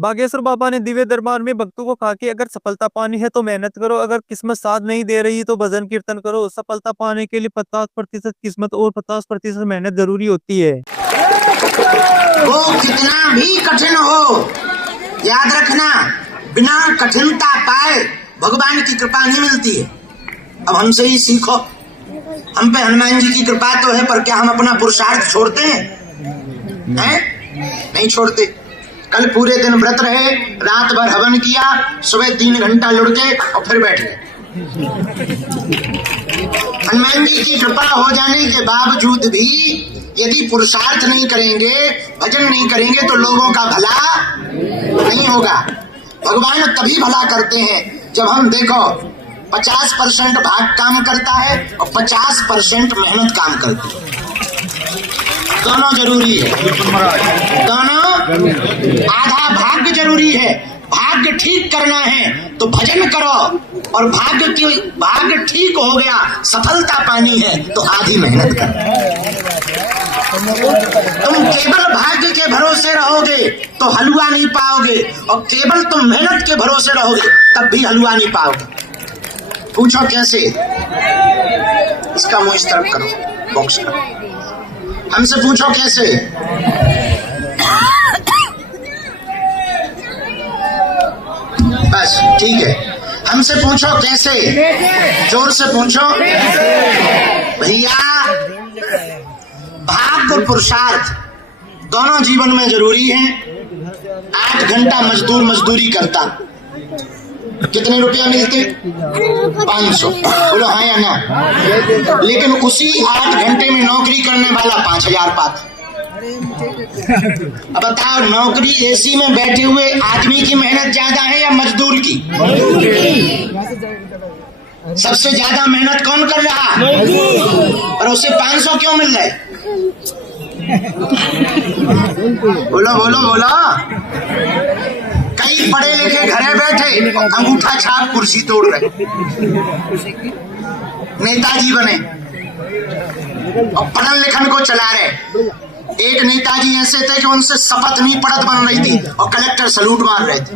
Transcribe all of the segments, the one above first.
बागेश्वर बाबा ने दिव्य दरबार में भक्तों को कहा कि अगर सफलता पानी है तो मेहनत करो, अगर किस्मत साथ नहीं दे रही तो भजन कीर्तन करो। सफलता पाने के लिए 50% किस्मत और 50% मेहनत जरूरी होती है। वो कितना भी कठिन हो, याद रखना, बिना कठिनता पाए भगवान की कृपा नहीं मिलती है। अब हमसे ही सीखो। हम पे हनुमान जी की कृपा तो है, पर क्या हम अपना पुरुषार्थ छोड़ते हैं? नहीं छोड़ते। कल पूरे दिन व्रत रहे, रात भर हवन किया, सुबह 3 घंटा लुढ़के और फिर बैठ गए। हनुमान जी की कृपा हो जाने के बावजूद भी यदि पुरुषार्थ नहीं करेंगे, भजन नहीं करेंगे तो लोगों का भला नहीं होगा। भगवान तभी भला करते हैं जब हम देखो 50% भाग काम करता है और 50% मेहनत काम करती है। दोनों जरूरी है, दोनों। आधा भाग्य जरूरी है। भाग्य ठीक करना है तो भजन करो, और भाग्य ठीक हो गया, सफलता पानी है तो आधी मेहनत करो। तुम केवल भाग्य के भरोसे रहोगे तो हलवा नहीं पाओगे, और केवल तुम मेहनत के भरोसे रहोगे तब भी हलवा नहीं पाओगे। पूछो कैसे? इसका मुंह इस तरफ करो, बॉक्स करो, हमसे पूछो कैसे? बस ठीक है, हमसे पूछो कैसे? जोर से पूछो भैया। भाग्य और पुरुषार्थ दोनों जीवन में जरूरी है। 8 घंटा मजदूरी करता, कितने रुपया मिलते? 500। बोलो हाँ या ना? लेकिन उसी 8 घंटे में नौकरी करने वाला 5000 पाता। अब बताओ, नौकरी एसी में बैठे हुए आदमी की मेहनत ज्यादा है या मजदूर की? सबसे ज्यादा मेहनत कौन कर रहा? और उसे 500 क्यों मिल रहे? बोलो बोलो बोलो। कई पढ़े लिखे घरे बैठे अंगूठा छाप कुर्सी तोड़ रहे, नेताजी बने और पढ़न लिखन को चला रहे। एक नेताजी ऐसे थे कि उनसे शपथ नहीं पढ़त बन रही थी और कलेक्टर सलूट मार रहे थे।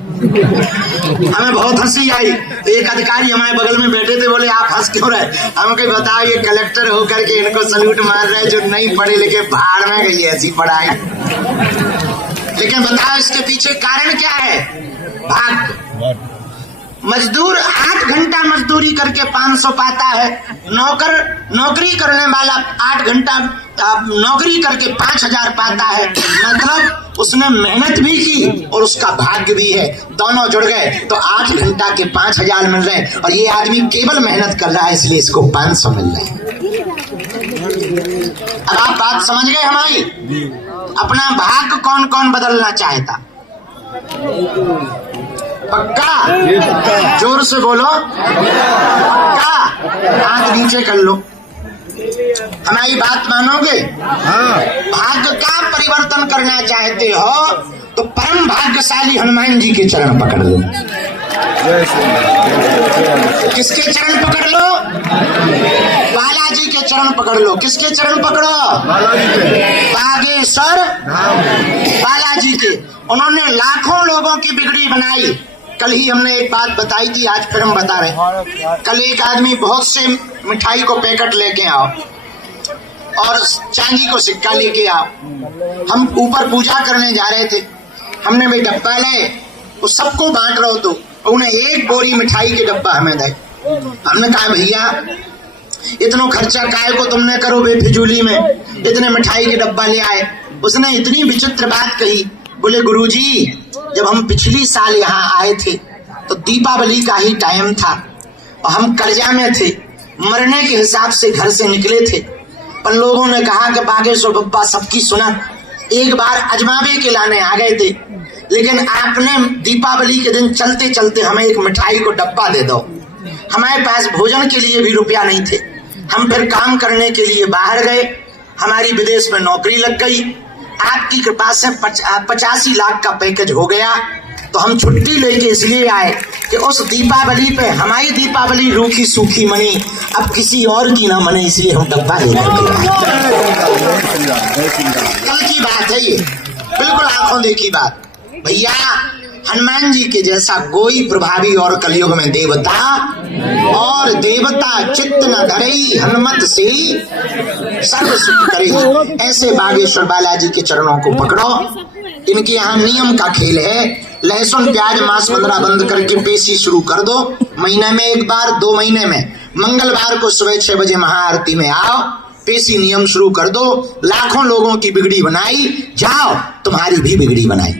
हमें बहुत हंसी आई। एक अधिकारी हमारे बगल में बैठे थे, बोले आप हंस क्यों रहे? हम कहीं बताओ, ये कलेक्टर होकर के इनको सलूट मार रहे जो नहीं पढ़े लिखे, भाड़ में गई ऐसी पढ़ाई। लेकिन बताओ इसके पीछे कारण क्या है? भाग्य। मजदूर 8 घंटा मजदूरी करके 500 पाता है, नौकरी करने वाला 8 घंटा नौकरी करके 5000 पाता है। मतलब उसने मेहनत भी की और उसका भाग्य भी है, दोनों जुड़ गए तो 8 घंटा के 5000 मिल रहे हैं। और ये आदमी केवल मेहनत कर रहा है इसलिए इसको 500 मिल रहे हैं। अब आप बात समझ गए हमारी? अपना भाग्य कौन कौन बदलना चाहता? पक्का? जोर से बोलो पक्का। हाथ नीचे कर लो, हमारी बात मानोगे? भाग्य का परिवर्तन करना चाहते हो तो परम भाग्यशाली हनुमान जी के चरण पकड़ लो। किसके चरण पकड़ लो? बालाजी के चरण पकड़ लो। किसके चरण पकड़ो? बागेश्वर बालाजी के। उन्होंने लाखों लोगों की बिगड़ी बनाई। कल ही हमने एक बात बताई थी, आज फिर हम बता रहे। कल एक आदमी बहुत से मिठाई को पैकेट लेके आओ और चांदी को सिक्का लेके आओ। हम ऊपर पूजा करने जा रहे थे, हमने भाई डब्बा लाए, वो सबको बांट रहे हो तो उन्हें एक बोरी मिठाई के डब्बा हमें दे। हमने कहा भैया इतना खर्चा काहे को तुमने करो बेफिजूली में, इतने मिठाई के डब्बा ले आए। उसने इतनी विचित्र बात कही, बोले गुरुजी जब हम पिछली साल यहाँ आए थे तो दीपावली का ही टाइम था और हम कर्जा में थे, मरने के हिसाब से घर से निकले थे, पर लोगों ने कहा कि बागेश्वर बप्पा सबकी सुना, एक बार अजमावे के लाने आ गए थे, लेकिन आपने दीपावली के दिन चलते चलते हमें एक मिठाई को डब्बा दे दो। हमारे पास भोजन के लिए भी रुपया नहीं थे। हम फिर काम करने के लिए बाहर गए, हमारी विदेश में नौकरी लग गई, आपकी कृपा से 85 लाख का पैकेज हो गया। तो हम छुट्टी लेके इसलिए आए कि उस दीपावली पे हमारी दीपावली रूखी सूखी मनी, अब किसी और की ना मने, इसलिए हम डब्बा लेकर कल की बात है ये, बिल्कुल आंखों देखी बात। भैया हनुमान जी के जैसा कोई प्रभावी और कलयुग में देवता, और देवता चित्त न धरई हनुमत से सर्व सुख करे। ऐसे बागेश्वर बालाजी के चरणों को पकड़ो। इनके यहाँ नियम का खेल है, लहसुन प्याज मांस 15 बंद करके पेशी शुरू कर दो। महीने में एक बार, 2 महीने में मंगलवार को सुबह 6 बजे महाआरती में आओ, पेशी नियम शुरू कर दो। लाखों लोगों की बिगड़ी बनाई, जाओ तुम्हारी भी बिगड़ी बनाई।